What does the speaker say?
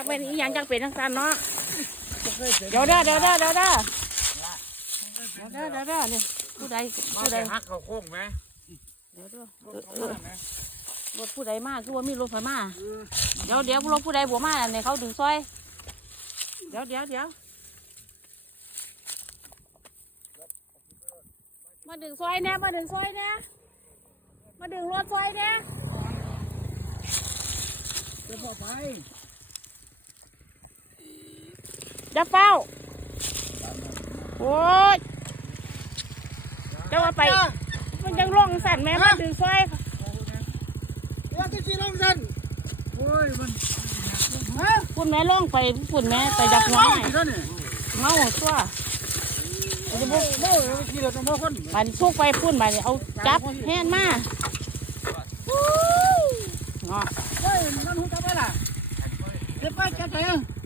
จักเป็นอีหยังจักเป็นทั้งสั้นเนาะเดี๋ยวเนี่ยผู้ใดฮักเขาโค้งไหมเดี๋ยวรถผู้ใดมาคือว่ามีรถไฟมาเดี๋ยวรถผู้ใดบัวมาเนี่ยเขาดึงซอยเดี๋ยวมาดึงซอยเนี่ยมาดึงรถซอยเนี่ยจะบอกไปจะเฝ้าโอ้ยจะว่าไปมันยังร่องสั่นแม่มาดึงซอยว่าที่สี่ลงสันโอ้ยมันคุณแม่ร่องไปคุณแม่ไปดับหัวเมาตัวมันชุกไปพุ่นมาเอาจับแห้งมาเฮ้ยมันหูจับไปล่ะเดี๋ยวไปแกเตะ